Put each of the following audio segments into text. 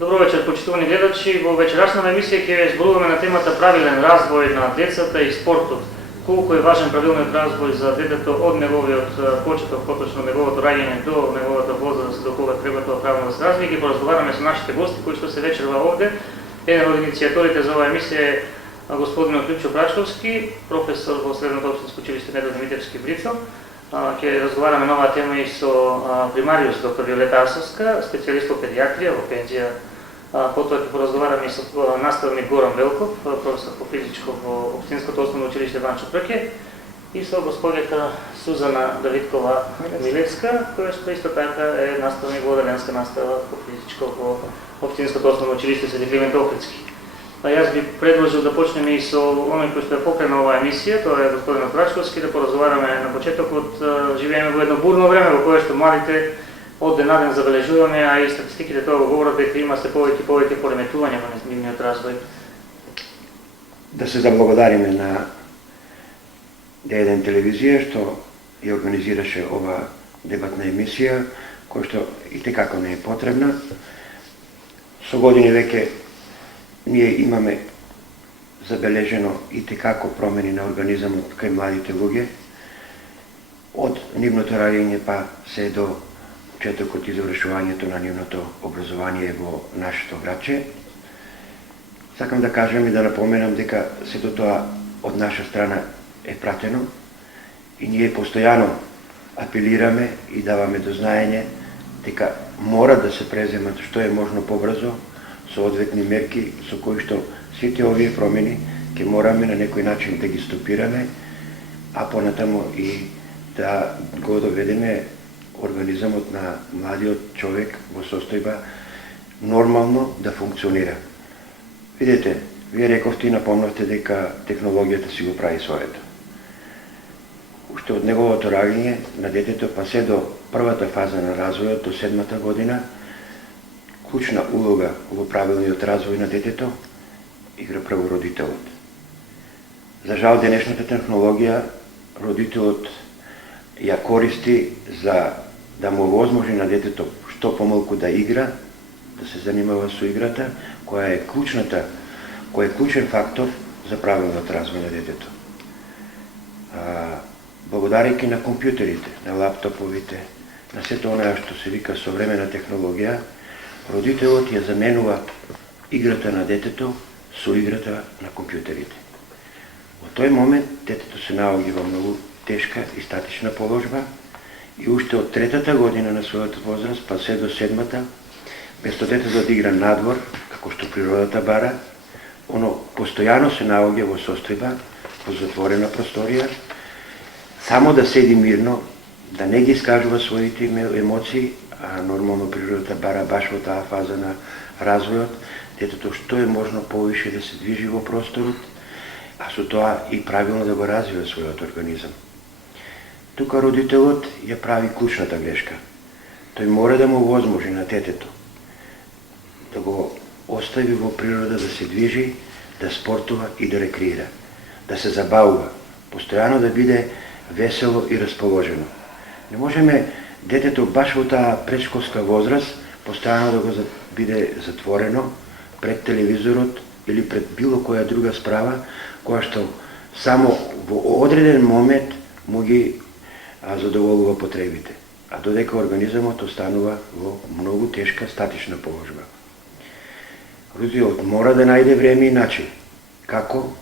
Добро вечер, почитувани гледачи. Во вечерашната емисија ќе зборуваме на темата правилен развој на децата и спортот. Колку е важен правилниот развој за детето од неговиот почеток, поточно неговото раѓање до неговата возраст, до кога треба тоа правилно да се развие. Ќе поразговараме со нашите гости кои што се вечерва овде. Еден од иницијаторите за оваа емисија е господинот Лјупчо Брачковски, професор во Средното општинско училиште Недо Димитревски Брицо. Ќе разговараме на оваа тема и со примариус доктор Виолета Арсовска, специјалист по педиатрија во пензија. Потоа ќе поразговараме и со наставник Горан Велков, професор по физичко во Општинското основно училиште Ванчо Прке, и со госпоѓата Сузана Давидкова Милевска, која што исто така е наставник во оделенска настава по физичко во Општинското основно училиште Свети Климент Охридски. Јас би предложил да почнеме и со оној кој што е покрена оваа емисија, тоа е господинот Брачковски, да поразговараме на почетокот. Живееме во едно бурно време во кое што младите од ден на ден забележуваме, а и статистиките тоа го говорат дека има се повеќе пореметувања во нивниот развој. Да се заблагодариме на Д1 телевизија што ја организираше ова дебатна емисија, која што и текако не е потребна. Со години веќе ние имаме забележено и текако промени на организамот кај младите луѓе, од нивното раѓање па се до почетокот и завршувањето на нивното образование во нашето градче. Сакам да кажам и да напоменам дека сето тоа од наша страна е пратено и ние постојано апелираме и даваме до знаење дека мора да се преземат што е можно побрзо соодветни мерки со кои што сите овие промени ќе мораме на некој начин да ги стопираме, а понатаму и да го доведеме организамот на младиот човек во состојба нормално да функционира. Видете, вие рековте и напомнавте дека технологијата си го прави своето. Уште од неговото раѓање на детето па се до првата фаза на развојот, до 7-та година, клучна улога во правилниот развој на детето игра прво родителот. За жал, денешната технологија родителот ја користи за да му овозможи на детето што помалку да игра, да се занимава со играта, која е клучен фактор за правилниот развој на детето. Благодарејќи на компјутерите, на лаптоповите, на сето онаа што се вика современа технологија, родителот ја заменува играта на детето со играта на компјутерите. Во тој момент детето се наоѓа во многу тешка и статична положба и уште од 3-та година на својата возраст па се до 7-та, место детето да игра надвор, како што природата бара, оно постојано се наоѓа во состојба, во затворена просторија, само да седи мирно, да не ги искажува своите емоции, а нормално природата бара баш во таа фаза на развојот, детето што е можно повише да се движи во просторот, а со тоа и правилно да го развива својот организам. Тука родителот ја прави клучната грешка. Тој мора да му овозможи на детето да го остави во природа да се движи, да спортува и да рекреира, да се забавува, постојано да биде весело и расположено. Не можеме детето баш во таа предшколска возраст постојано да го биде затворено пред телевизорот или пред било која друга справа, која што само во одреден момент му ги задоволува потребите, а додека организамот останува во многу тешка статична положба. Родителот мора да најде време и начин како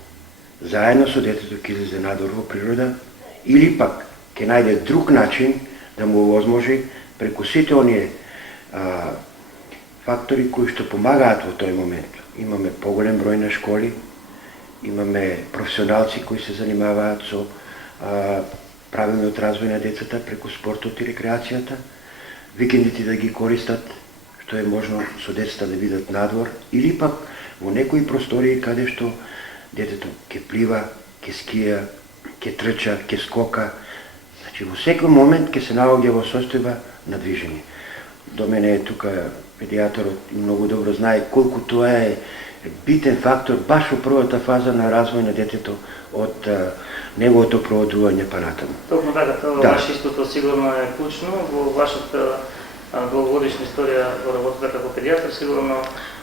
заедно со детето ќе излезе надвор во природа или пак ќе најде друг начин да му овозможи преку сите оние фактори кои што помагаат во тој момент. Имаме поголем број на школи, имаме професионалци кои се занимаваат со правилниот развој на децата преку спортот и рекреацијата, викендите да ги користат, што е можно со децата да бидат надвор, или пак во некои простории каде што детето ќе плива, ќе скија, ќе трча, ќе скока. Значи, во секој момент ќе се наоѓа во состојба на движење. До мене е тука педијаторот многу добро знае колку тоа е битен фактор баш во првата фаза на развој на детето од неговото проводување па натаму. Токму така, тоа ваше истото сигурно е клучно во вашата долгогодишна историја во работата како педијатар, сигурно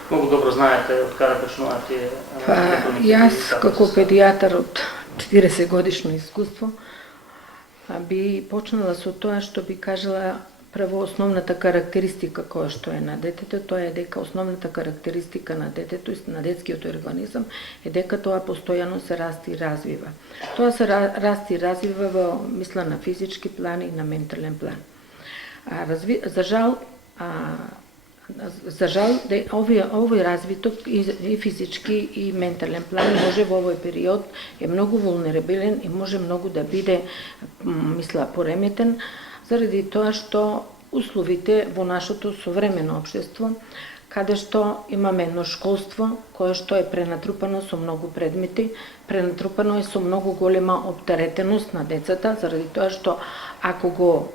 многу добро знаете од каде почнуваат тие промени. Јас како педијатар од 40 годишно искуство би почнала со тоа што би кажала прво основната карактеристика која што е на детето, тоа е дека основната карактеристика на детето и на детскиот организам е дека тоа постојано се расти и развива. Тоа се расти и развива во мисла на физички план и на ментален план. За жал, овој развиток и физички и ментален план може во овој период е многу вулнерабилен и може многу да биде, мисла, пореметен, заради тоа што условите во нашето современо општество, каде што имаме едно школство кое што е пренатрупано со многу предмети, пренатрупано е со многу голема оптеретеност на децата, заради тоа што ако го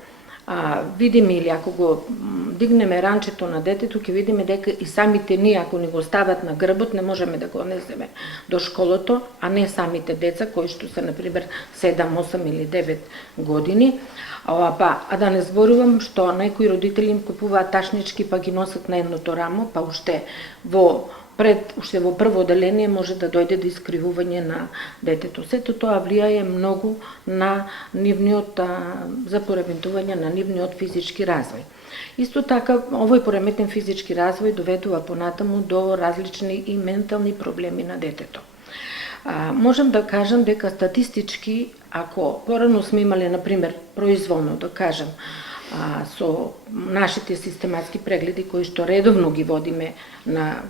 видиме или ако го дигнеме ранчето на детето, ќе видиме дека и самите ние, ако ни го стават на грбот, не можеме да го несеме до школото, а не самите деца, кои што се, например, 7, 8 или 9 години. А да не зборувам што некои родители им купуваат ташнички па ги носат на едното рамо, па уште во прво оделение може да дојде до искривување на детето. Сето тоа влијае многу на нивниот за пореметување на нивниот физички развој. Исто така, овој пореметен физички развој доведува понатаму до различни и ментални проблеми на детето. Можам да кажам дека статистички, ако порано сме имале, например, произволно да кажем, со нашите систематски прегледи кои што редовно ги водиме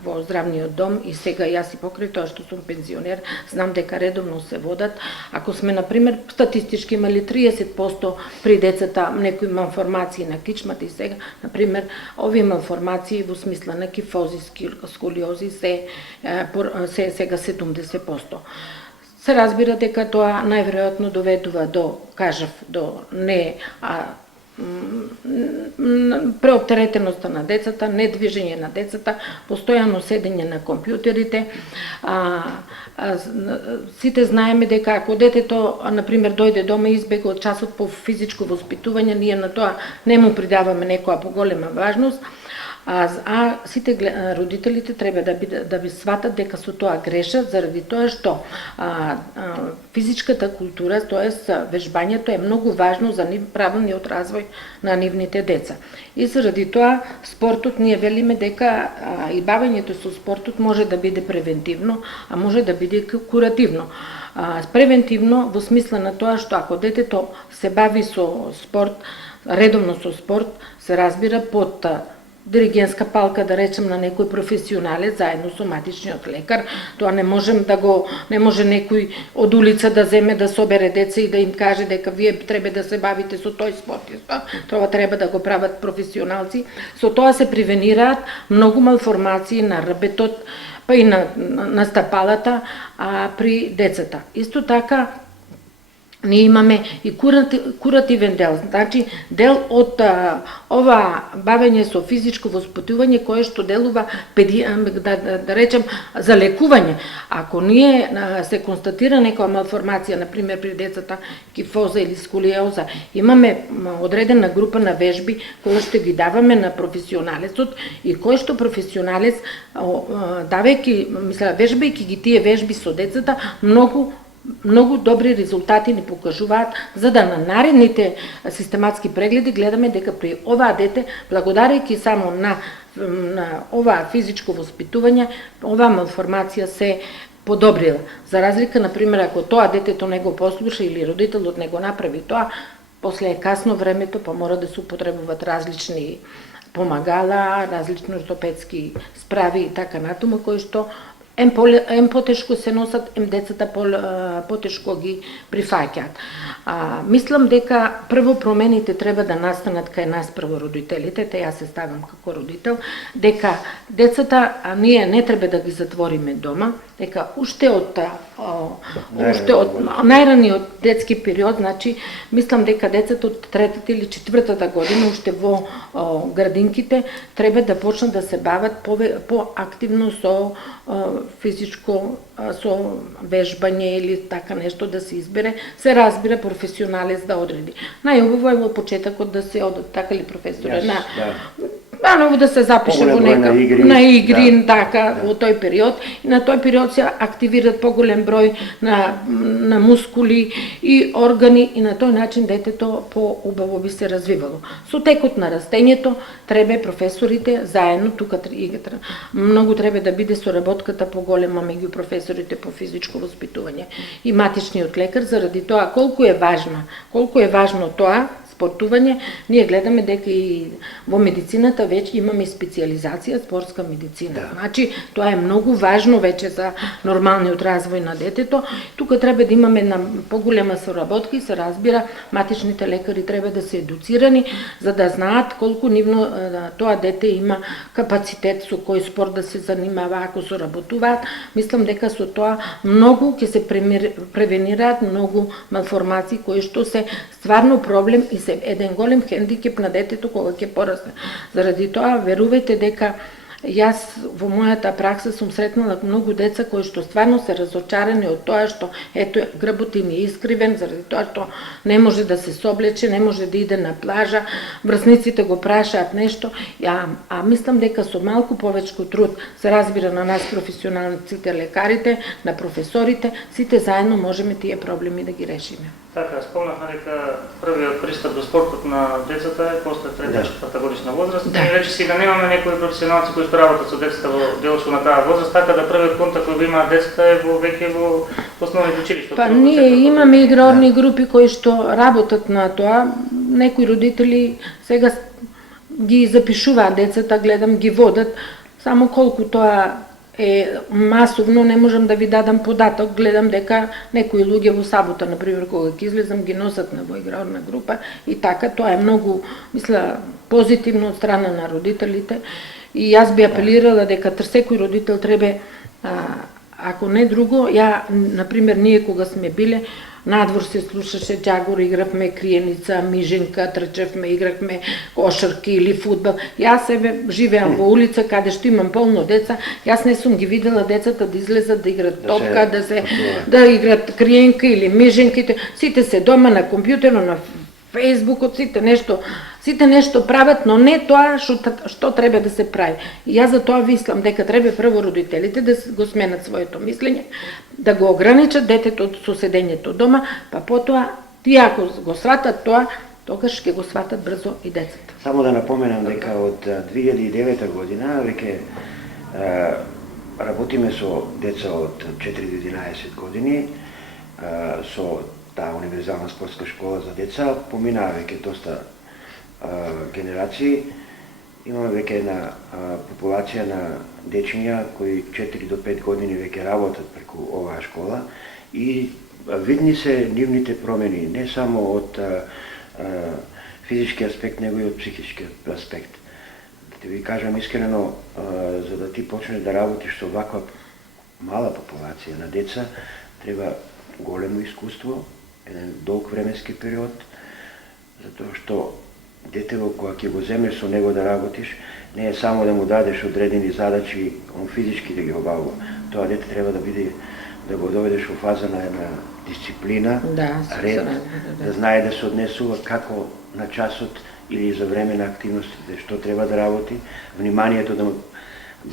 во здравниот дом, и сега јас и покрај тоа што сум пензионер, знам дека редовно се водат. Ако сме, например, статистички имали 30% при децата некои малформации на кичмата, и сега, например, овие малформации во смисла на кифози, сколиози се сега 70%. Се разбира дека тоа најверојатно доведува до не преоптеретеноста на децата, недвижење на децата, постојано седење на компјутерите. Сите знаеме дека ако детето, например, дојде дома и избега од часот по физичко воспитување, ние на тоа не му придаваме некоја поголема важност, сите родителите треба да би сватат дека со тоа грешат, заради тоа што физичката култура, тоест вежбањето, е многу важно за правилниот развој на нивните деца. И заради тоа спортот, ние велиме дека и бавењето со спортот може да биде превентивно, а може да биде куративно. Превентивно во смисла на тоа што ако детето се бави со спорт, редовно со спорт, се разбира под диригентска палка, да речем, на некој професионалец, заедно со матичниот лекар. Тоа не може некој од улица да земе да собере деца и да им каже дека вие треба да се бавите со тој спорт. Тоа треба да го прават професионалци. Со тоа се превенираат многу малформации на рбетот, па и на стапалата при децата. Исто така, ние имаме и куративен дел, значи дел од ова бавење со физичко воспитување кое што делува, да речем, за лекување. Ако ние се констатира некоја малформација, например при децата кифоза или сколиоза, имаме одредена група на вежби кои што ги даваме на професионалецот и кој што професионалец, вежбајќи ги тие вежби со децата, многу добри резултати ни покажуваат, за да на наредните систематски прегледи гледаме дека при оваа дете, благодарејќи само на оваа физичко воспитување, оваа малформација се подобрила. За разлика, например, ако тоа детето не го послуша или родителот не го направи тоа, после е касно времето, па мора да се употребуваат различни помагала, различни ортопедски справи и така натаму, кои што ем потешко се носат, децата потешко ги прифаќаат. Мислам дека прво промените треба да настанат кај нас прво родителите, те јас се ставам како родител, дека децата ние не треба да ги затвориме дома, дека уште од уште од најраниот детски период, значи мислам дека децата од третата или четвртата година уште во градинките треба да почнат да се бават поактивно со физичко, со вежбање или така нешто да се избере, се разбира професионалец да одреди. Најубаво е во почетокот да се одат така ли професоре ново да се запише во нека на игри, така во тој период и на тој период се активираат поголем број на мускули и органи и на тој начин детето поубаво би се развивало. Со текот на растењето треба професорите заедно тука многу треба да биде соработката поголема меѓу професорите по физичко воспитување и матичниот лекар заради тоа колку е важно тоа спортување, ние гледаме дека и во медицината веќе имаме специализација спортска медицина. Значи, тоа е многу важно веќе за нормалниот развој на детето. Тука треба да имаме на поголема соработка и се разбира, матичните лекари треба да се едуцирани за да знаат колку нивно тоа дете има капацитет со кој спорт да се занимава ако соработуваат. Мислам дека со тоа многу ќе се превенираат многу малформации кои што се стварно проблем и се еден голем хендикеп на детето кога ќе порасне. Заради тоа, верувајте дека јас во мојата пракса сум сретнала многу деца кои што стварно се разочарани од тоа што ето грбот им е искривен заради тоа што не може да се соблече, не може да иде на плажа, врсниците го прашаат нешто, а мислам дека со малку повечко труд се разбира на нас професионалците, лекарите, на професорите, сите заедно можеме тие проблеми да ги решиме. Така, спомнахме дека првиот пристап до спортот на децата е после 3-4 годишна возраст. И рече си да немаме некои професионалци кои што работат со децата во делошо на таа возраст, така да првиот контакт кој имаат децата е веќе во основните училишта. Па ние имаме игрорни групи кои што работат на тоа. Некои родители сега ги запишуваат децата, гледам ги водат, само колку тоа е масовно, не можам да ви дадам податок, гледам дека некои луѓе во сабота, например, кога ќе излезам, ги носат на во играрна група и така, тоа е многу, мисля, позитивно од страна на родителите и јас би апелирала дека секој родител треба, ако не друго, например, ние кога сме биле, надвор се слушаше џагор, игравме криеница, миженка, трчевме, играхме кошарки или фудбал. Јас себе живеам во улица каде што имам полно деца, јас не сум ги видела децата да излезат да играат топка, да играат криенка или миженките. Сите се дома на компјутерот, на Фејсбукот, сите нешто прават, но не тоа што треба да се прави. И јас за тоа мислам дека треба прво родителите да го сменат своето мислење, да го ограничат детето од соседењето дома, па потоа тие ако го сватат тоа, тогаш ќе го сватат брзо и децата. Само да напоменам дека од 2009 година веќе работиме со деца од 4 до 11 години со таа универзална спортска школа за деца. Поминаа веќе доста генерации. Имаме веќе една популација на дечиња кои 4 до 5 години веќе работат преку оваа школа и видни се нивните промени, не само од физички аспект, него и од психички аспект. Да ви кажам искрено, за да ти почнеш да работиш со ваква мала популација на деца, треба големо искуство, еден долг временски период, затоа што детево кога ќе го земеш со него да работиш, не е само да му дадеш одредени задачи, он физички да ги обавува. Тоа дете треба да биде, да го доведеш во фаза на една дисциплина, ред, да знае да се однесува како на часот или за време на активностите, што треба да работи, вниманието да му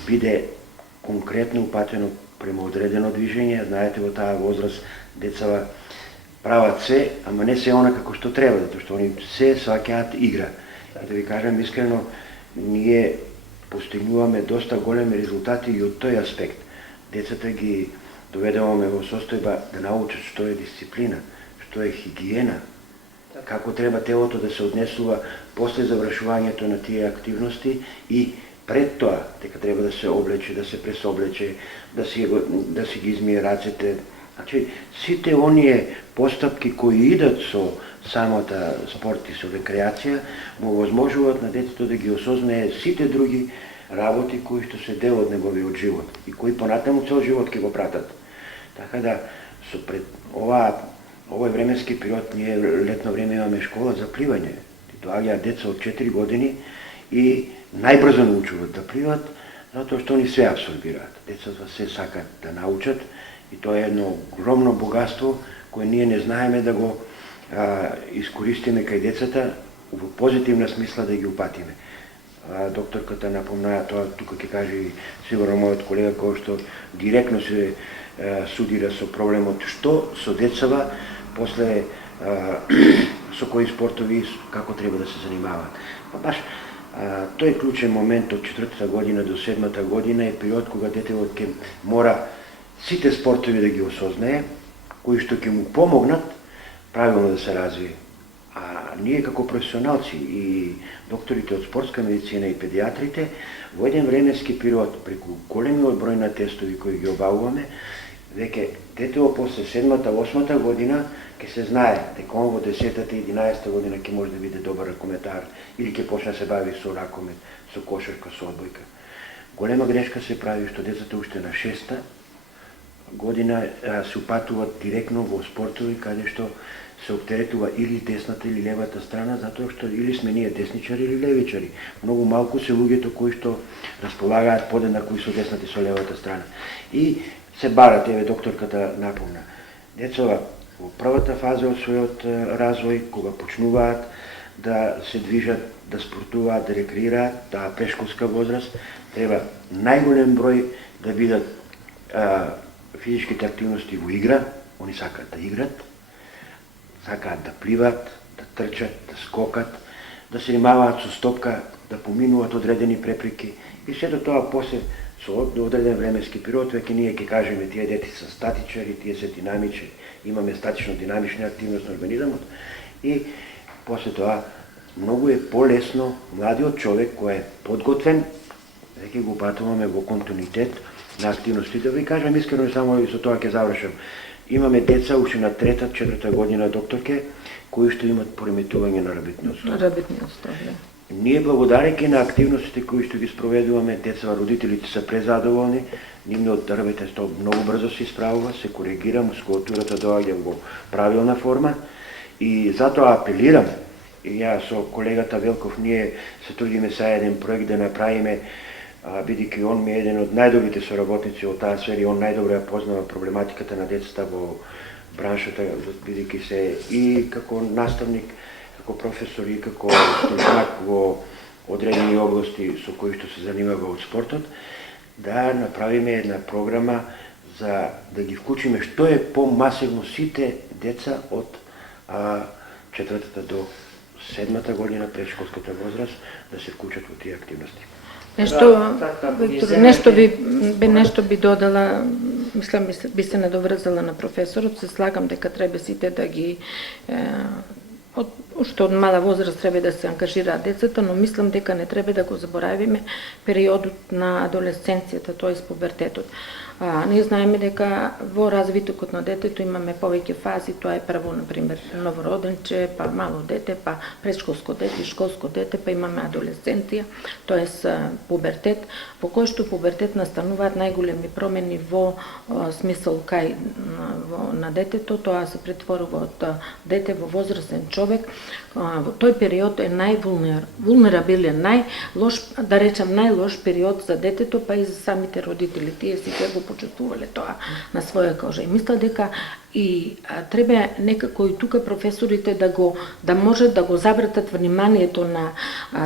биде конкретно упатено према одредено движење. Знаете, во таа возраст децава прават се, ама не се она како што треба, затоа што они се сваќаат игра. И да ви кажам искрено, ние постигнуваме доста големи резултати и од тој аспект. Децата ги доведуваме во состојба да научат што е дисциплина, што е хигиена, како треба телото да се однесува после завршувањето на тие активности и пред тоа, дека треба да се облече, да се пресоблече, да си ги измие рацете. Значи, сите оние постапки кои идат со самата спорт и со рекреација, му возможуваат на детето да ги осознае сите други работи кои што се дел од неговиот живот и кои понатаму цел живот ќе го пратат. Така да со пред овој временски период ние летно време имаме школа за пливање. Доаѓаат деца од 4 години и најбрзо научуваат да пливат, затоа што они све абсорбираат. Децата се сакаат да научат и тоа е едно огромно богатство кое ние не знаеме да го искористиме кај децата во позитивна смисла да ги упатиме. Докторката напомна тоа, тука ќе каже и сигурно мојот колега кој што директно се судира со проблемот што со децава после со кои спортови како треба да се занимаваат. Па баш тој клучен момент од 4-та година до 7-та година е период кога детето ќе мора сите спортови да ги осознае, кои што ќе му помогнат правилно да се развие. А ние како професионалци и докторите од спортска медицина и педиатрите во еден временски период преку големиот број на тестови кои ги обавуваме, веќе детето после 7-та, 8-та година ќе се знае дека он во 10-та и 11-та година ќе може да биде добар ракометар или ќе почне да се бави со ракомет, со кошарка, со одбојка. Голема грешка се прави што децата уште на 6-та година се упатуваат директно во спортови каде што се оптеретува или десната или левата страна, затоа што или сме ние десничари или левичари. Многу малку се луѓето кои што располагаат подеднакво и со десната и со левата страна. И се барат, еве докторката напомна. Децата во првата фаза од својот развој, кога почнуваат да се движат, да спортуваат, да рекреираат, таа прешколска возраст, треба најголем број да бидат физичките активности во игра, они сакаат да играт, сакаат да пливат, да трчат, да скокат, да се занимаваат со стопка, да поминуваат одредени препреки и сето тоа после со одреден временски период веќе ние ќе кажеме тие дети се статичари, тие се динамични, имаме статично-динамични активности на организмот и после тоа многу е полесно младиот човек кој е подготвен, веќе го патуваме во континуитет на активности. Да ви кажам искрено само и со тоа ќе завршам. Имаме деца уште на 3-та, 4-та година докторке кои што имат пореметување на работниот стол. Работниот стол, да. Ние благодарејќи на активностите кои што ги спроведуваме, деца, родителите се презадоволни, нивниот работен стол многу брзо се исправува, се коригира, мускулатурата доаѓа во правилна форма и затоа апелирам, и ја со колегата Велков ние се трудиме са еден проект да направиме, бидејќи он ми е еден од најдобрите соработници од таа сфера и он најдобро ја познава проблематиката на децата во браншата, бидејќи се и како наставник, како професор и како стручнак во одредени области со кои што се занимава од спортот, да направиме една програма за да ги вклучиме што е помасивно сите деца од 4-та до 7-та година предшколската возраст да се вклучат во тие активности. Нешто би додала, мислам би се надоврзала на професорот, се слагам дека треба сите да ги уште од мала возраст треба да се ангажираат децата, но мислам дека не треба да го заборавиме периодот на адолесценцијата, тоест пубертетот. Ние знаеме дека во развитокот на детето имаме повеќе фази, тоа е прво, например, новороденче, па мало дете, па предшколско дете, школско дете, па имаме адолесценција, тоест пубертет, во кој што пубертет настануваат најголеми промени во смисол кај на детето, тоа се претворува од дете во возрастен човек. Во тој период е највулнерабилен, најлош, да речам најлош период за детето, па и за самите родители. Тие си го почувствувале тоа на своја кожа. И мисля дека и треба некако и тука професорите да можат да го забратат вниманието на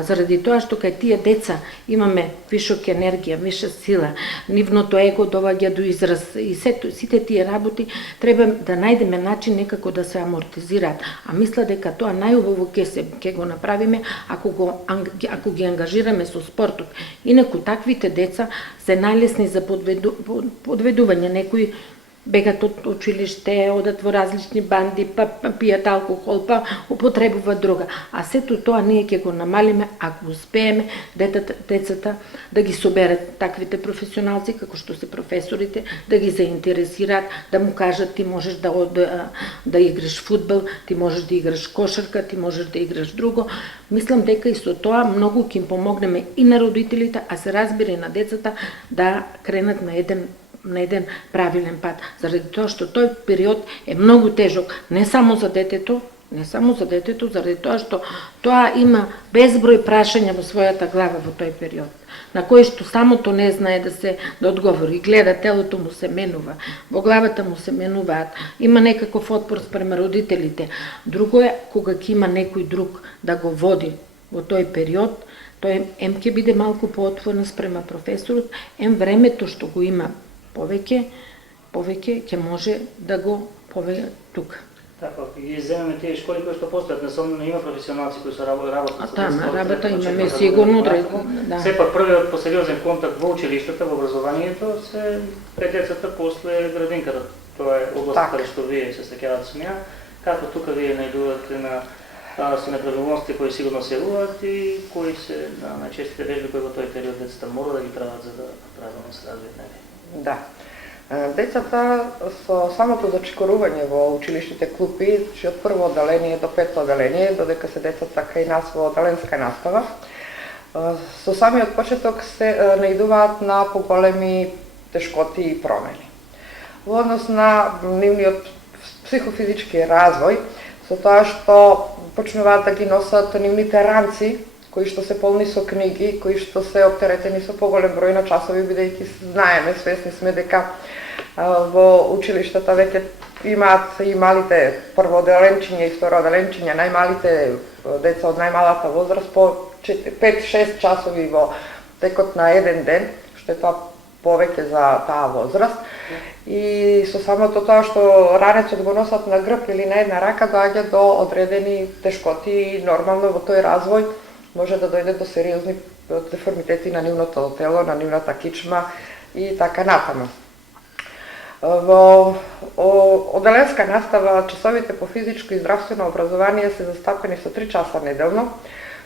заради тоа што кај тие деца имаме вишок енергија, виша сила, нивното его доаѓа до израз и сите тие работи треба да најдеме начин некако да се амортизираат. А мисля дека тоа најубаво ќе го направиме ако ги ангажираме со спортот. Инаку таквите деца се најлесни за подведување. Некои бегат од училиште, одат во различни банди, па пијат алкохол, па употребуваат дрога. А сето тоа ние ќе го намалиме ако успееме децата да ги соберат таквите професионалци, како што се професорите, да ги заинтересираат, да му кажат ти можеш да играш фудбал, ти можеш да играш кошарка, ти можеш да играш друго. Мислам дека и со тоа многу ќе им помогнеме и на родителите, а се разбира и на децата да кренат на еден на еден правилен пат, заради тоа што тој период е многу тежок, не само за детето, заради тоа што тоа има безброј прашања во својата глава во тој период, на кои што самото не знае да одговори, гледа телото му се менува, во главата му се менуваат, има некаков отпор спрема родителите. Друго е кога ќе има некој друг да го води во тој период, тој ќе биде малку поотворен спрема професорот, времето што го има повеќе ќе може да го повеќе тука. Така, ги земеме тие школи кои што постојат, несомнено има професионалци кои се работат со деца. Работа имаме сигурно, да. Сепак првиот посериозен контакт во училиштата, во образованието се пред децата после градинката. Тоа е област каде што вие се сеќавате со неа. Како тука вие најдувате на со неправилности кои сигурно се јавуваат и кои се најчестите вежби кои во тој период децата мора да ги прават за да правилно се развијат? Да. Децата со самото зачекорување во училиштите клупи, од прво одделение до пето одделение, додека се децата кај нас во одделенска настава, со самиот почеток се наидуваат на поголеми тешкоти и промени. Во однос на нивниот психофизички развој, со тоа што почнуваат да ги носат нивните ранци, кои што се полни со книги, кои што се оптеретени со поголем број на часови, бидејќи знаеме, свесни сме дека во училиштата веќе имаат и малите првоодделенчиња и второодделенчиња, најмалите деца од најмалата возраст по 5-6 часови во текот на еден ден, што е тоа повеќе за таа возраст. И со самото тоа што ранецот го носат на грб или на една рака, доаѓа до одредени тешкоти и нормално во тој развој може да дојде до сериозни деформитети на нивното тело, на нивната кичма и така натаму. Во одделенска настава часовите по физичко и здравствено образование се застапени со 3 часа неделно,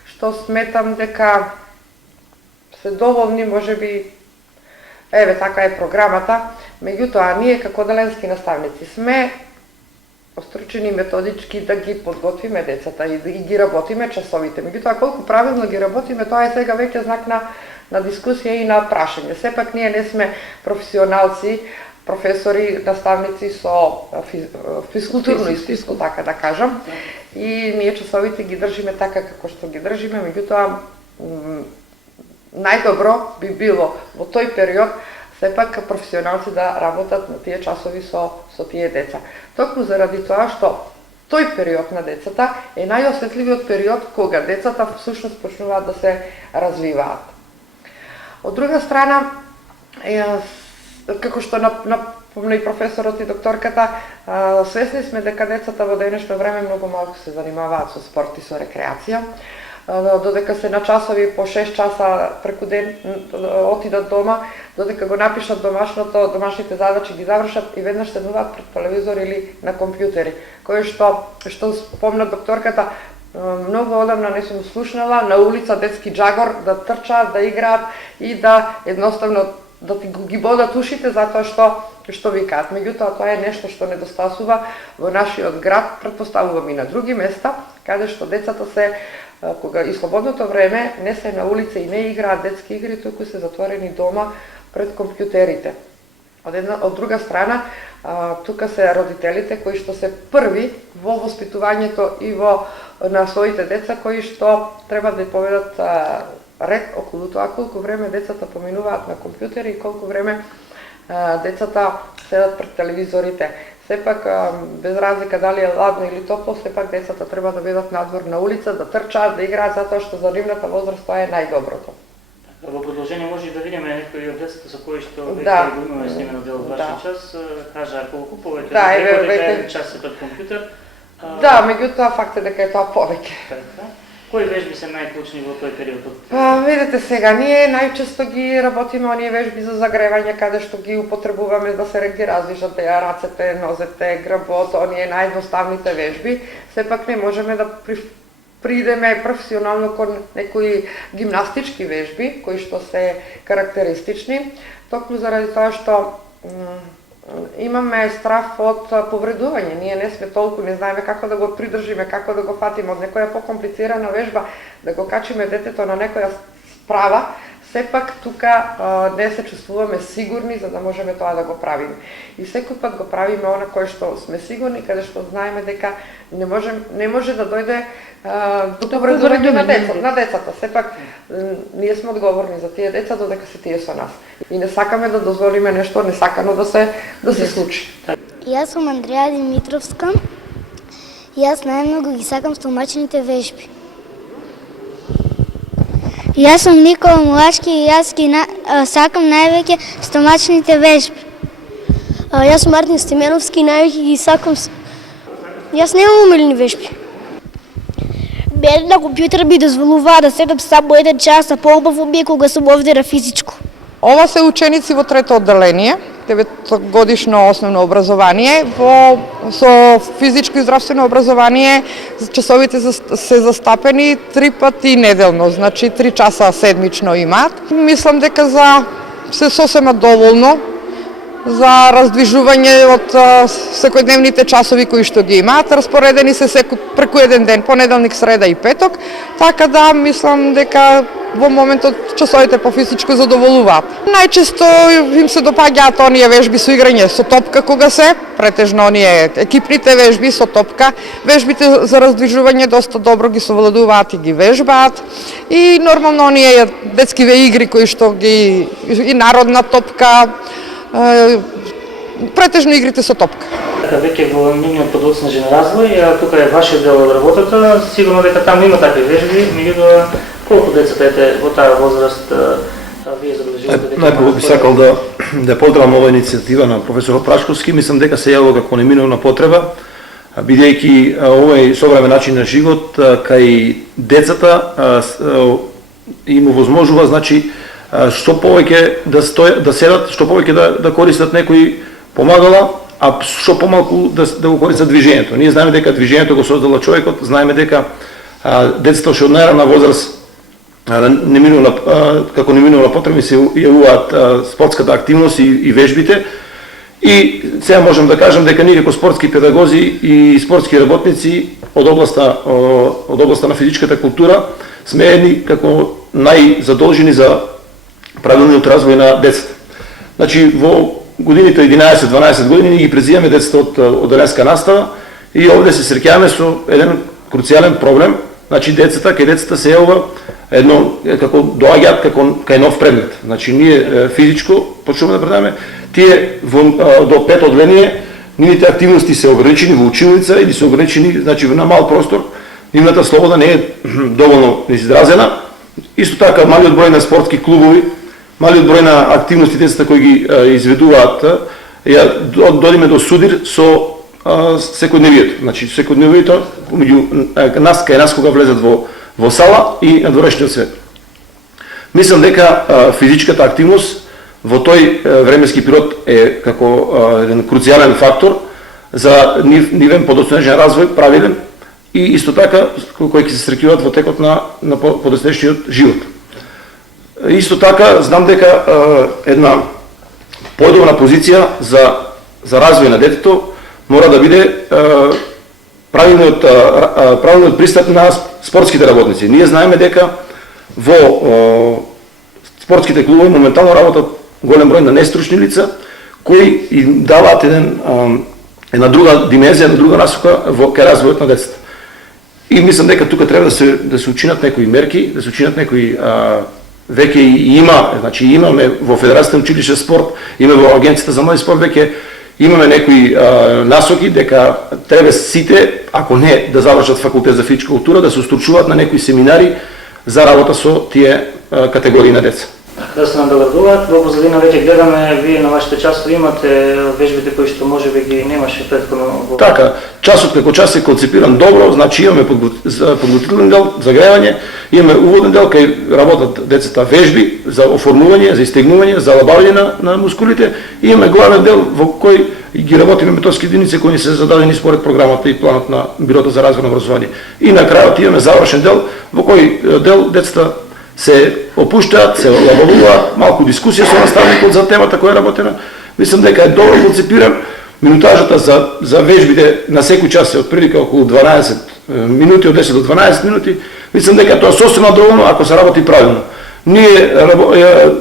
што сметам дека се доволни, можеби, така е програмата, меѓутоа ние како одделенски наставници сме остручени методички да ги подготвиме децата и да ги работиме часовите. Меѓутоа колку правилно ги работиме, тоа е сега веќе знак на дискусија и на прашање. Сепак ние не сме професионалци, професори, наставници со физкултурно искуство, така да кажам. И ние часовите ги држиме така како што ги држиме, меѓутоа најдобро би било во тој период сепак професионалци да работат на тие часови со тие деца. Токму заради тоа што тој период на децата е најосетливиот период кога децата всушност почнуваат да се развиваат. Од друга страна, како што напомна и професорот и докторката, свесни сме дека децата во денешно време многу малку се занимаваат со спорт и со рекреација, додека се на часови по 6 часа преку ден отидат дома, додека го напишат домашните задачи ги завршат и веднаш седнуваат пред телевизор или на компјутери, кој што спомна докторката, многу одамна не сум слушнала на улица детски джагор да трчаат, да играат и да едноставно да ги бодат ушите затоа што викаат. Меѓутоа тоа е нешто што недостасува во нашиот град, претпоставувам и на други места, каде што децата се кога и слободното време не се на улица и не играат детски игри, туку се затворени дома пред компјутерите. Од друга страна, тука се родителите кои што се први во воспитувањето и на своите деца, кои што треба да поведат ред околу тоа колку време децата поминуваат на компјутери и колку време децата седат пред телевизорите. Сепак, без разлика дали е ладно или топло, сепак децата треба да бидат надвор на улица, да трчаат, да играат, затоа што за нивната возраст тоа е најдоброто. Во продолжение може да видиме некои од децата со кои што веќе го имаме снимено дел од вашиот час, кажа колку повеќе дека час се пред компјутер. Да, меѓутоа факт е дека е тоа повеќе. Кои вежби се најклучни во тој период? Видете сега, ние најчесто ги работиме оние вежби за загревање, каде што ги употребуваме да се ги раздвижат рацете, нозете, грбот, оние наједноставните вежби. Сепак не можеме да придеме професионално кон некои гимнастички вежби, кои што се карактеристични, токму заради тоа што имаме страф од повредување. Ние не сме толку, не знаеме како да го придржиме, како да го фатиме од некоја покомплицирана вежба, да го качиме детето на некоја справа, сепак тука не се чувствуваме сигурни за да можеме тоа да го правиме. И секој пат го правиме она кое што сме сигурни, каде што знаеме дека не може да дојде до повредување на децата. Сепак ние сме одговорни за тие деца додека се тие со нас. И не сакаме да дозволиме нешто несакано да се случи. Јас сум Андреја Димитровска. Јас најмногу ги сакам стомачните вежби. Јас сум Никола Мулачки и јас ги сакам највеќе стомачните вежби. Јас сум Мартин Стименовски и највеќе ги сакам. Јас немам умелни вежби. Бење на компјутер би дозволуваа да седам само 1 час, а поубаво ми е кога сум овде на физичко. Ова се ученици во трето одделение, 9-годишно основно образование. Со физичко и здравствено образование часовите се застапени 3 пати неделно, значи 3 часа седмично имаат. Мислам дека се сосема доволно за раздвижување од секојдневните часови кои што ги имаат, распоредени се преку еден ден, понеделник, среда и петок, така да мислам дека во моментот часовите по физичко задоволуваат. Најчесто им се допаѓаат оние вежби со играње со топка кога претежно оние екипните вежби со топка, вежбите за раздвижување доста добро ги совладуваат и ги вежбаат и нормално оние детскиве игри кои што и народна топка, претежно игрите со топка. Веќе во нивниот подоцнежен развој, тука е вашиот дел од работата, сигурно дека таму има такви вежби, меѓутоа колку децата ете во таа возраст вие забележувате? Најпрво би сакал да поздравам ова иницијатива на професор Прашковски, мислам дека се јавува како неминовна потреба, бидејќи овој современ начин на живот кај децата им овозможува, значи, што повеќе да седат, што повеќе да користат некои помагала, а што помалку да го користат движењето. Ние знаеме дека движењето го создала човекот, знаеме дека децата што од најрана возраст како неминовна потреба се јавуваат спортската активност и вежбите. И сега можам да кажам дека ние како спортски педагози и спортски работници од областа на физичката култура сме едни како најзадолжени за правилниот развој на децата. Значи во годините 11-12 години ние ги презиваме децата од одделенска настава и овде се среќаваме со еден круцијален проблем. Значи кај децата се јавува едно како доаѓаат кај нов предмет. Значи ние физичко почнуваме да предаваме, тие до 5 одделение нивните активности се ограничени во училница или се ограничени значи на мал простор, нивната слобода не е доволно изразена. Исто така малиот број на спортски клубови, малиот број на активности децата кои ги изведуваат, додиме до судир со секојдневието. Значи секојдневието меѓу нас кај нас кога влезат во сала и надворешниот свет. Мислам дека физичката активност во тој временски период е како еден круцијален фактор за нивен подоцнежен развој, правилен и исто така кои ќе се среќуваат во текот на подоцнежниот живот. Исто така знам дека една подобна позиција за развој на детето мора да биде правилниот пристап на спортските работници. Ние знаеме дека во спортските клубови моментално работат голем број на нестручни лица кои им даваат една друга димензија, една друга насока кај развојот на децата. И мислам дека тука треба да се учинат некои мерки, да се учинат некои веќе имаме во Федерацијата на училиште спорт, имаме во Агенцијата за млади спорт веќе имаме некои насоки дека треба сите, ако не да завршат факултет за физичка култура, да се устручуваат на некои семинари за работа со тие категории на деца. Да се надоверуваат, во позадина веќе гледаме, вие на вашите часови имате вежбите кои што можеби ги немаше претходно. Така, часот како час е концепиран добро, значи имаме подготвителен дел, загревање, имаме уводен дел кај работат децата вежби за оформување, за истегнување, за лабавање на мускулите, и имаме главен дел во кој ги работиме методски единици кои се зададени според програмата и планот на Бирото за развој на образование. И на крајот имаме завршен дел во кој дел децата се опуштаат, се лабавуваат, малку дискусија со наставникот за темата која е работена. Мислам дека е добро концепиран. Минутажата за вежбите на секој час е отприлика околу 12 минути, од 10 до 12 минути. Мислам дека тоа сосема доволно ако се работи правилно. Ние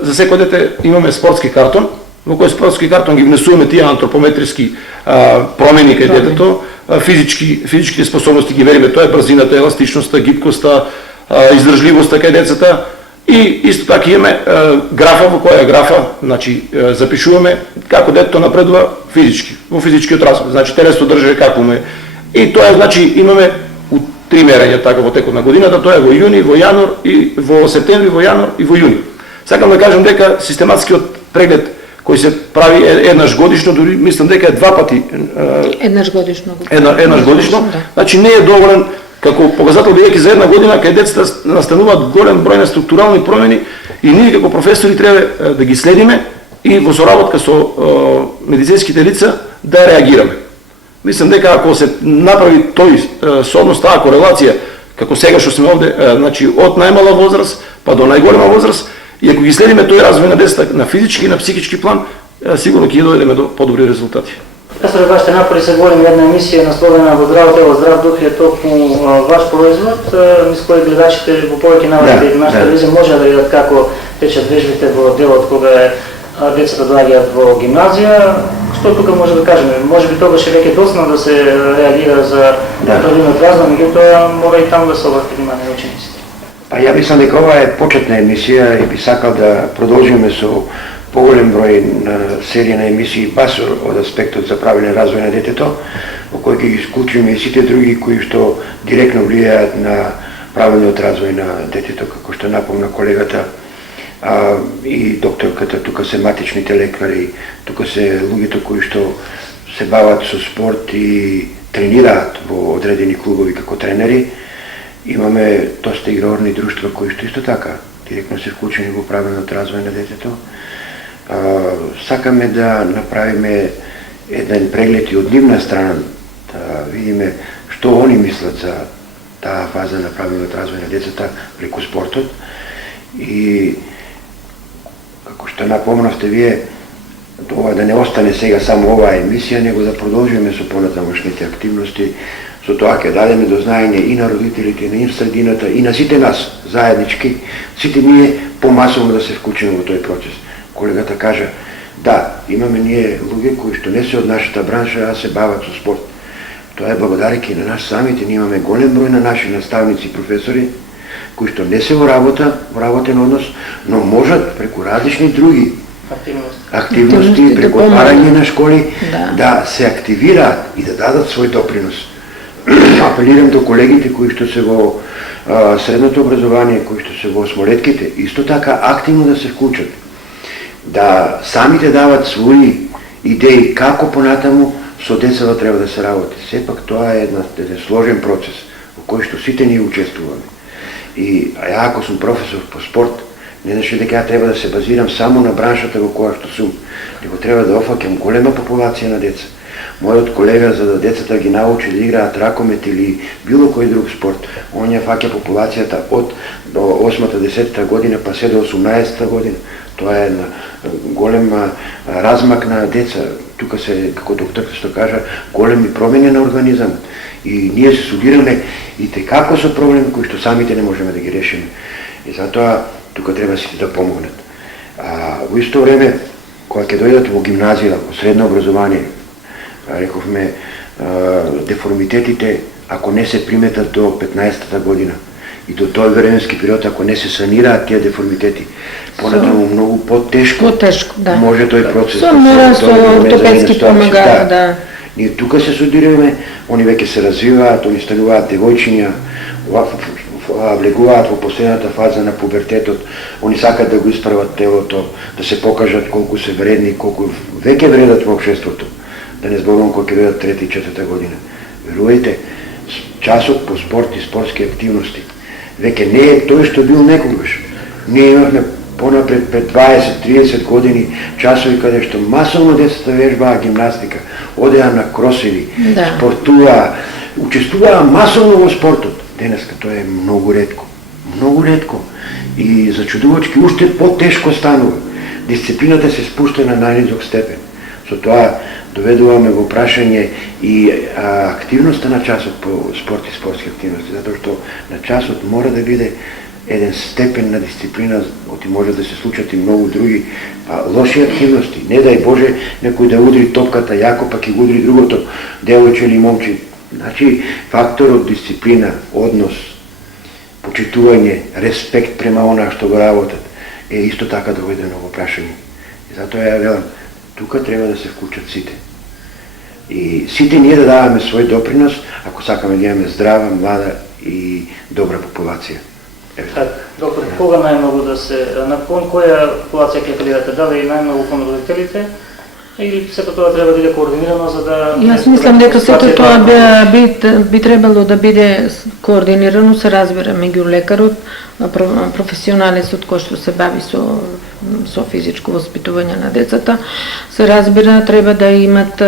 за секој дете имаме спортски картон, во кој спортски картон ги внесуваме тие антропометриски промени кај детето, физичките способности ги вериме, тоа е брзината, еластичноста, гибкоста, издржливоста кај децата. И исто така имаме графа, во која графа, значи запишуваме како детето напредува физички, во физичкиот развој, значи телесно држање како му е. И тоа значи имаме у 3 мерења така во текот на годината, тоа е во јуни, во јануар и во септември, во јануар и во јуни. Сакам да кажам дека систематскиот преглед кој се прави еднаш годишно, дури мислам дека е 2 пати Еднаш годишно. Еднаш годишно, значи не е доволен како показател, бидејќи за една година кај децата настануваат голем број на структурални промени и ние како професори треба да ги следиме и во соработка со медицинските лица да реагираме. Мислам дека ако се направи тој сооднос, таа корелација, како сега што сме овде, значи од најмала возраст па до најголема возраст, и ако ги следиме тој развој на децата на физички и на психички план, сигурно ќе дојдеме до подобри резултати. Професоре, вашите напори се големи, една емисија насловена во здраво тело, здрав дух е токму ваш производ, низ кој гледачите во повеќе наврати на нашата телевизија може да видат како течат вежбите во делот кога децата доаѓаат во гимназија. Што тука може да кажеме? Може би тогаш е веќе доцна да се реагира за правилниот развој, меѓутоа мора и таму да се обрати внимание на учениците. Па ја мислам дека ова е почетна емисија и би сакал да продолжиме со поголем број на серија на емисии баш од аспектот за правилен развој на детето, во кој ќе ги исклучиме и сите други кои што директно влијаат на правилниот развој на детето, како што напомна колегата и докторката, тука се матичните лекари, тука се луѓето кои што се бават со спорт и тренираат во одредени клубови како тренери. Имаме доста игрорни друштва кои што исто така директно се вклучени во правилниот развој на детето. Сакаме да направиме еден преглед и од нивна страна, да видиме што они мислат за таа фаза на правилниот развој на децата преку спортот. И како што напомнавте вие, ова да не остане сега само оваа емисија, него да продолжиме со понатамошните активности. Со тоа ќе дадеме до знаење и на родителите, и на средината, и на сите нас заеднички, сите ние помасовно да се вклучиме во тој процес. Колегата кажа, да, имаме ние луѓе кои што не се од нашата бранша, а се бават со спорт. Тоа е благодареки на нас самите, ние имаме голем број на наши наставници и професори, кои што не се во работен однос, но можат преку различни други активности, преку отварање на школи, да се активираат и да дадат свој допринос. Апелирам до колегите кои што се во средното образование, кои што се во осмолетките, исто така активно да се вклучат, да самите дават своји идеи како понатаму со децата треба да се работи. Сепак тоа е еден сложен процес во кој што сите ние учествуваме. И ја ако сум професор по спорт, не значи дека ја треба да се базирам само на браншата во која што сум, него треба да офаќам голема популација на деца. Мојот колега, за да децата ги научи да играат ракомет или било кој друг спорт, он ја фаќа популацијата од до 8-10 година па се до 18 година. Тоа е голем размак на деца. Тука се, како докторка што кажа, големи промени на организам. И ние се судираме и како со проблеми кои што самите не можеме да ги решиме. И затоа тука треба сите да помогнат. Во исто време, кога ќе дојдат во гимназија, во средно образование, рековме, деформитетите, ако не се приметат до 15-та година и до тој временски период, ако не се санираат тие деформитети, понатаму многу потешко може тој процес со мора со ортопедски помага, да. Ние тука се судираме, они веќе се развиваат, они стануваат девојчиња, влегуваат во последната фаза на пубертетот, они сакат да го исправат телото, да се покажат колку се вредни, колку веќе вредат во општеството. Да не зборувам кога ќе дојдат 3 и 4 година. Верувајте, часот по спорт и спортски активности веќе не е тој што бил некогаш. Ние имавме понапред пред 20-30 години часови каде што масовно децата вежбаа гимнастика, одеа на кросеви, спортуваа, учествуваа масовно во спортот. Денеска тоа е многу ретко. Многу ретко. И зачудувачки уште потешко станува. Дисциплината се спушта на најнизок степен. Со тоа доведуваме во прашање и активноста на часот по спорт и спортски активности, затоа што на часот мора да биде еден степен на дисциплина, оти може да се случат и многу други лоши активности. Не дај Боже некој да удри топката јако, па ќе удри другото девојче или момче. Значи, факторот дисциплина, однос, почитување, респект према онаа што го работат, е исто така доведено во прашање. И затоа ја велам, тука треба да се вклучат сите. И сите ние да даваме свој допринос, ако сакаме да имаме здрава, млада и добра популација. Така, доктор, кога најмногу да се, кон која популација ќе апелирате? Дали најмногу кон родителите? Или сето тоа треба да биде координирано за да... Јас мислам дека сето тоа би требало да биде координирано, се разбира, меѓу лекарот, професионалецот кој што се бави со физичко воспитување на децата, се разбира, треба да имат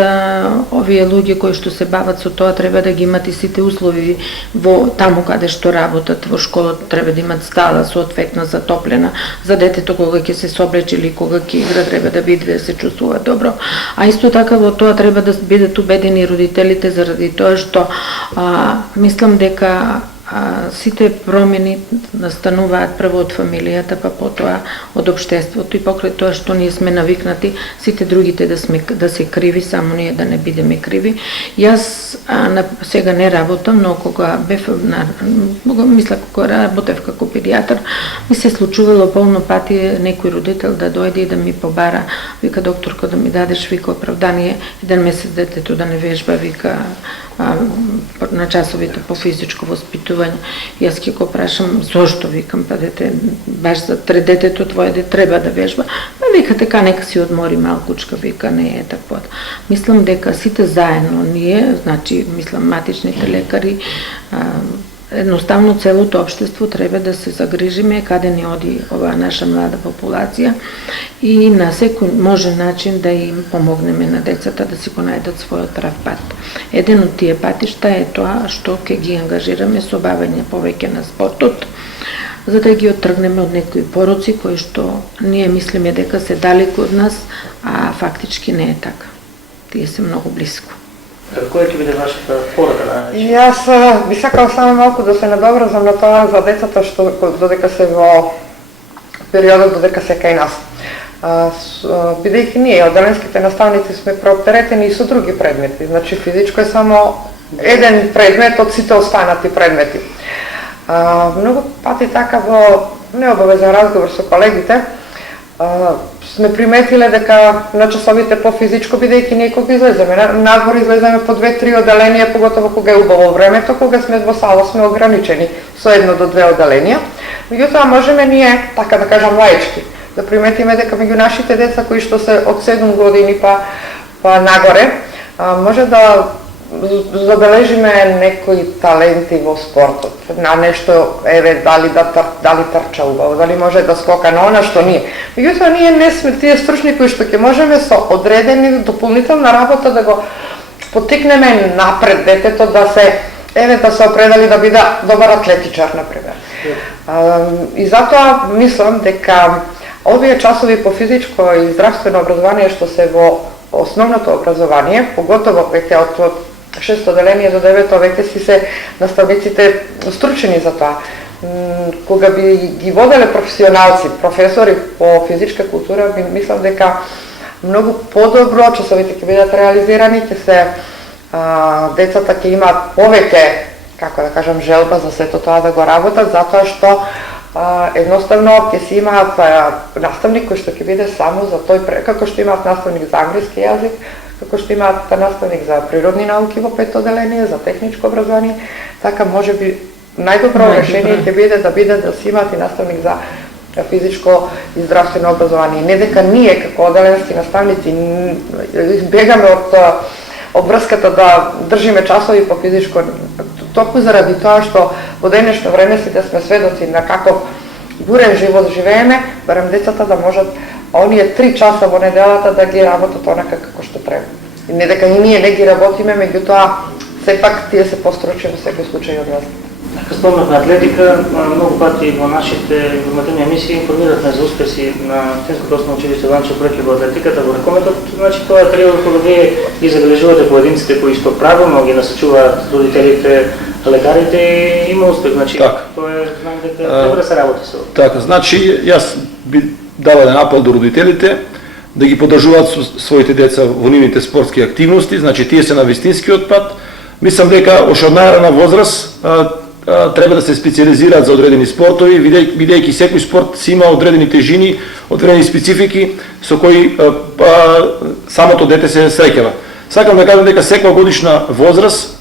овие луѓе кои што се бават со тоа, треба да ги имат и сите услови во таму каде што работат, во школата треба да имат стала соодветна затоплена за детето кога ќе се соблече или кога ќе игра, треба да биде да се чувствува добро. А исто така во тоа треба да бидат убедени родителите заради тоа што мислам дека сите промени настануваат прво од фамилијата, па потоа од општеството и покрај тоа што ние сме навикнати сите другите да се криви, само ние да не бидеме криви. Јас сега не работам, но кога бев кога работев како педијатар, ми се случувало полно пати некој родител да дојде и да ми побара, вика докторко да ми дадеш вика оправдание, еден месец детето да не вежба, вика на часовите по физичко воспитување. Јас ќе го прашам зошто, викам, па дете, баш за детето твое треба да вежба. Па вика така нека си одмори малкучка, вика не е такво. Мислам дека сите заедно ние, значи мислам матичните лекари, едноставно целото општество треба да се загрижиме каде ни оди оваа наша млада популација и на секој можен начин да им помогнеме на децата да си го најдат својот прав пат. Еден од тие патишта е тоа што ќе ги ангажираме со бавење повеќе на спортот, за да ги оттргнеме од некои пороци кои што ние мислиме дека се далеку од нас, а фактички не е така. Тие се многу близко. Која ќе биде вашата порака? Јас би сакала само малку да се надобразам на тоа за децата што додека се во периодот додека се кај нас. Бидејќи ние, одделенските наставници, сме преоптеретени и со други предмети. Значи физичко е само еден предмет од сите останати предмети. Многу пати така во необавезен разговор со колегите сме приметиле дека на часовите по физичко, бидејќи ние кога излеземе надвор, излеземе по 2-3 одделенија, поготово кога е убаво времето, кога сме во сала сме ограничени со 1 до 2 одделенија. Меѓутоа можеме ние, така да кажам лаички, да приметиме дека меѓу нашите деца кои што се од 7 години па нагоре, може да забележиме некои таленти во спортот, на нешто, еве, дали трча убаво, дали може да скока на она што ние. Меѓутоа, ние не сме тие стручни кои што ќе можеме со одредени дополнителна работа да го потикнеме напред детето да се определи да биде добар атлетичар, например. И затоа мислам дека овие часови по физичко и здравствено образование што се во основното образование, поготово веќе од 6 одделение до 9 веќе си се наставниците стручени за тоа. Кога би ги воделе професионалци, професори по физичка култура, би мислам дека многу подобро часовите ќе бидат реализирани, ќе се децата ќе имаат повеќе, како да кажам, желба за сето тоа да го работат, затоа што едноставно ќе си имаат наставник кој што ќе биде само за тој, како што имаат наставник за англиски јазик, како што имаат наставник за природни науки во 5 одделение, за техничко образование, така може би најдобро решение ќе биде да си имаат и наставник за физичко и здравствено образование. Не дека ние како одделенски наставници избегаме од врската да држиме часови по физичко, токму заради тоа што во денешно време сите сме сведоци на каков бурен живот живееме, барем децата да можат оние 3 часа во неделата да ги работат онака како што треба. И не дека и ние не ги работиме, меѓутоа сепак тие се постручени во секој случај од нас. Така спомнавме атлетика, многу пати во нашите информативни емисии информиравме за успеси на Финското основно училиште Ванчо Бреќи во атлетиката, во рекометот. Значи тоа е период кога вие ги забележувате поединците кои што правилно ги насочуваат родителите, лекарите и има успех. Значи тоа е знак дека Треба да се работи со. Така, значи јас би дал еден апел до родителите да ги поддржуваат своите деца во нивните спортски активности, значи тие се на вистинскиот пат. Мислам дека още од најрана возраст треба да се специализираат за одредени спортови, бидејќи секој спорт си има одредени тежини, одредени специфики со кои самото дете се среќава. Сакам да кажам дека секоја годишна возраст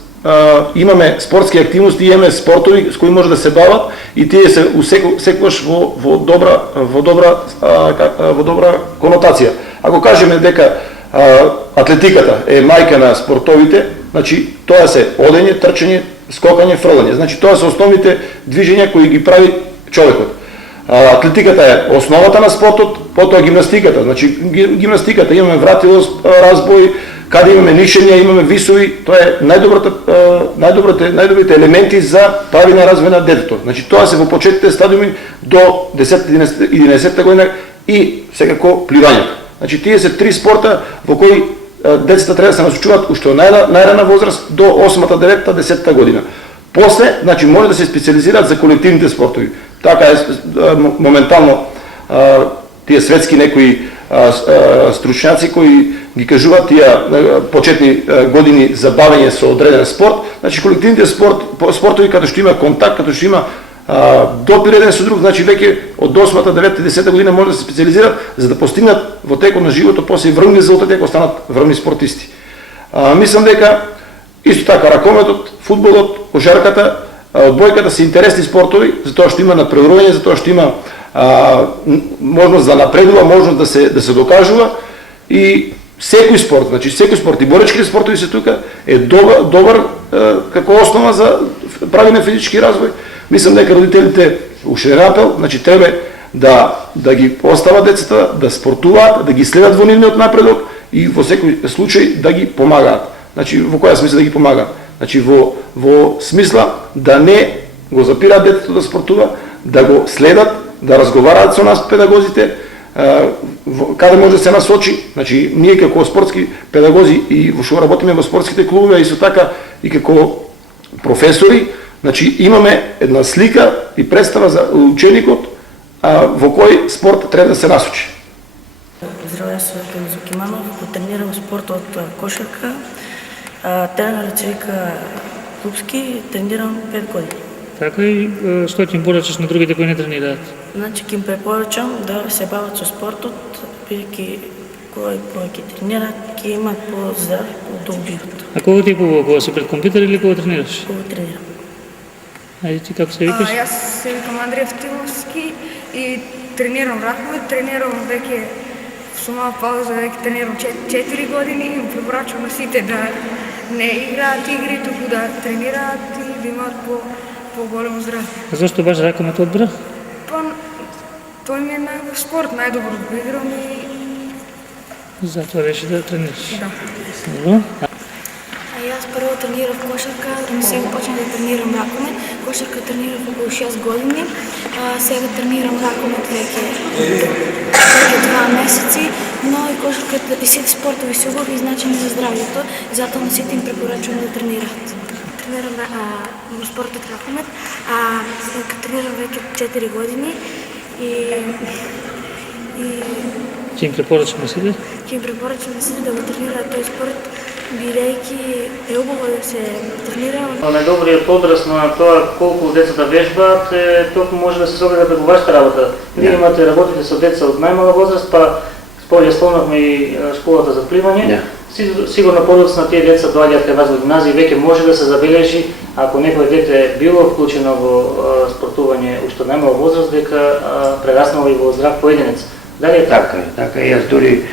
имаме спортски активности, имаме спортови с кои може да се бават и тие се секогаш во добра конотација. Ако кажеме дека атлетиката е мајка на спортовите, значи тоа се одење, трчање, скокање, фрлање. Значи тоа се основните движења кои ги прави човекот. Атлетиката е основата на спортот, потоа гимнастиката. Значи гимнастиката имаме вратилост, разбој, каде имаме нишења, имаме висови, тоа е најдобрите елементи за правилен развој на детето. Значи тоа се во почетните стадиуми до 10-11 година и секако пливањето. Значи тие се три спорта во кои децата треба да се насочуваат уште од најрана возраст до 8-та, 9-та, 10-та година. После, значи може да се специализираат за колективните спортови. Така е моментално тие светски некои стручњаци кои ги кажуваат тие почетни години за бавење со одреден спорт. Значи колективните спортови каде што има контакт, каде што има допир еден со друг, значи веќе од 8-та, 9-та, 10-та година може да се специализираат за да постигнат во текот на животот после врвни резултати ако станат врвни спортисти. Мислам дека исто така ракометот, фудбалот, кошарката, одбојката се интересни спортови, затоа што има напредување, затоа што има можност да напредува, можност да се докажува и секој спорт, значи секој спорт и боречките спортови се тука е добар како основа за правилен физички развој. Мислам дека родителите уште еден апел, значи треба да ги остават децата да спортуваат, да ги следат во нивниот напредок и во секој случај да ги помагаат. Значи во која смисла да ги помагаат? Значи во смисла да не го запираат детето да спортува, да го следат, да разговараат со нас педагозите, каде може да се насочи. Значи ние како спортски педагози и во што работиме во спортските клубови, исто така и како професори, значи имаме една слика и представа за ученикот во кој спорт треба да се насочи. Здраво, јас сум Зукиманов, тренирам спортот кошарка. Тренерот се вика Клупски, тренирам 5 години. Така и што ќе им порачаш на другите кои не тренираат? Значи ќе им препорачам да се бават со спортот, бидејќи кој ќе тренираат, ќе имат по-здрав, по-долг живот. А кога ти е побаво, кога си пред компјутер или кога тренираш? Кога тренирам. Ајде ти како се викаш? Јас се викам Андреј Втиловски и тренирам ракмет, тренирам веќе со мала пауза, веќе тренирам 4 години и препорачувам на сите да не играат игри, туку да тренираат и да имаат по-големо здравје. Зошто баш ракомет одбра? Па, тој ми е најдобар спорт, најдобар го играм и... Затоа реши да тренираш? Да. Добро. Јас прво тренирав кошарка, сега почнав да тренирам ракомет. Кошарка тренирав околу 6 години, сега тренирам ракомет веќе 2 месеци, но и кошарката и сите спортови се убави и значени за здравјето, затоа на сите им препорачувам да тренираат. Тренирам во спортот ракомет, тренирам веќе 4 години и Ќе им препорачам на сите? Ќе им препорачам на сите да го тренираат тој спорт, бидејќи е убаво да се тренира. Најдобриот одраз на тоа колку децата вежбаат е токму може да се согледа преку вашата работа. Вие имате работите со деца од најмала возраст, па спомнавме и школата за пливање. Сигурно подоцна на тие деца доаѓаат кај вас во гимназија, веќе може да се забележи ако некој дете било вклучено во спортување уште од најмала возраст, дека прераснало и во здрав поединец. Дали е така? Така и јас дури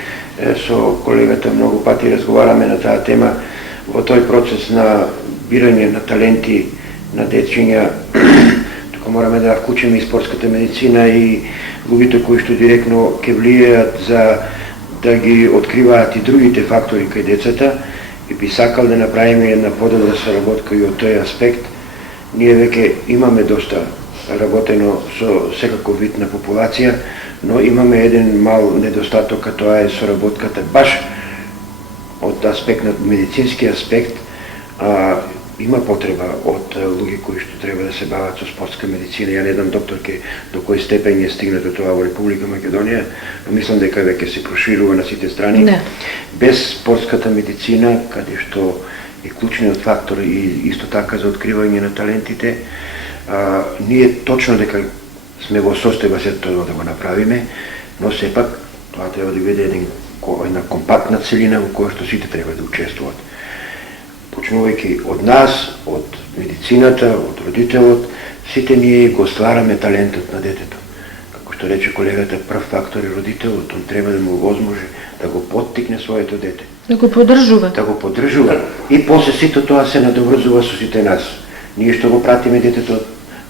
со колегата многу пати разговараме на таа тема во тој процес на бирање на таленти на дечиња. Тука мораме да вклучиме и спортската медицина и луѓето кои што директно ќе влијаат за да ги откриваат и другите фактори кај децата и би сакал да направиме една подобра соработка и од тој аспект. Ние веќе имаме доста работено со секаков вид на популација, но имаме еден мал недостаток, а тоа е соработката баш од аспект на медицински аспект. има потреба од луѓе кои што треба да се бават со спортска медицина. Ја не знам докторке до кој степен е стигнато тоа во Република Македонија, но мислам дека веќе се проширува на сите страни. Не. Без спортската медицина, каде што е клучниот фактор и исто така за откривање на талентите, ние точно дека сме во состојба се тоа да го направиме, но сепак тоа треба да биде една компактна целина во која што сите треба да учествуват. Почнувајќи од нас, од медицината, од родителот, сите ние го ствараме талентот на детето. Како што рече колегата, прв фактор е родителот, он треба да му возможи да го поттикне своето дете. Да го поддржува. Да го поддржува. И после сито тоа се надоврзува со сите нас. Ние што го пратиме детето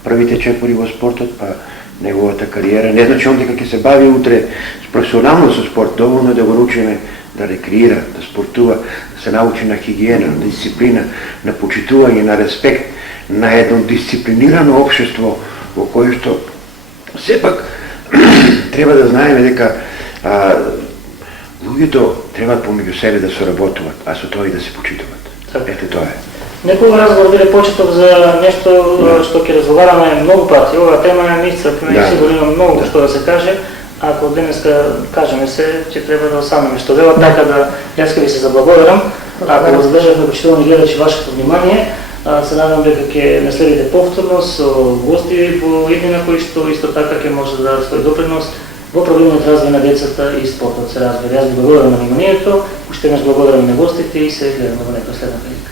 првите чепори во спортот, па неговата кариера, не значи он дека ќе се бави утре професионално со спорт, доволно е да го научиме да рекреира, да спортува, да се научи на хигиена, на дисциплина, на почитување, на респект, на едно дисциплинирано општество во кое што сепак треба да знаеме дека луѓето треба помеѓу себе да соработуваат, а со тоа и да се почитуваат. Ете тоа е. Некој разговор биде почеток за нешто што ќе разговараме многу пати. Оваа тема е неисцрпна и сигурно има многу што да се каже. Ако денеска кажеме се, ќе треба да останеме што велат, така да јас ви се заблагодарам. Ако задржавме почитувани гледачи вашето внимание, се надам дека ќе не следите повторно со гости во иднина кои што исто така ќе може да дадат свој допринос во правилниот развој на децата и спортот се развива. Јас ви благодарам на вниманието, уште еднаш благодарам на гостите и се гледаме во некоја следна прилика.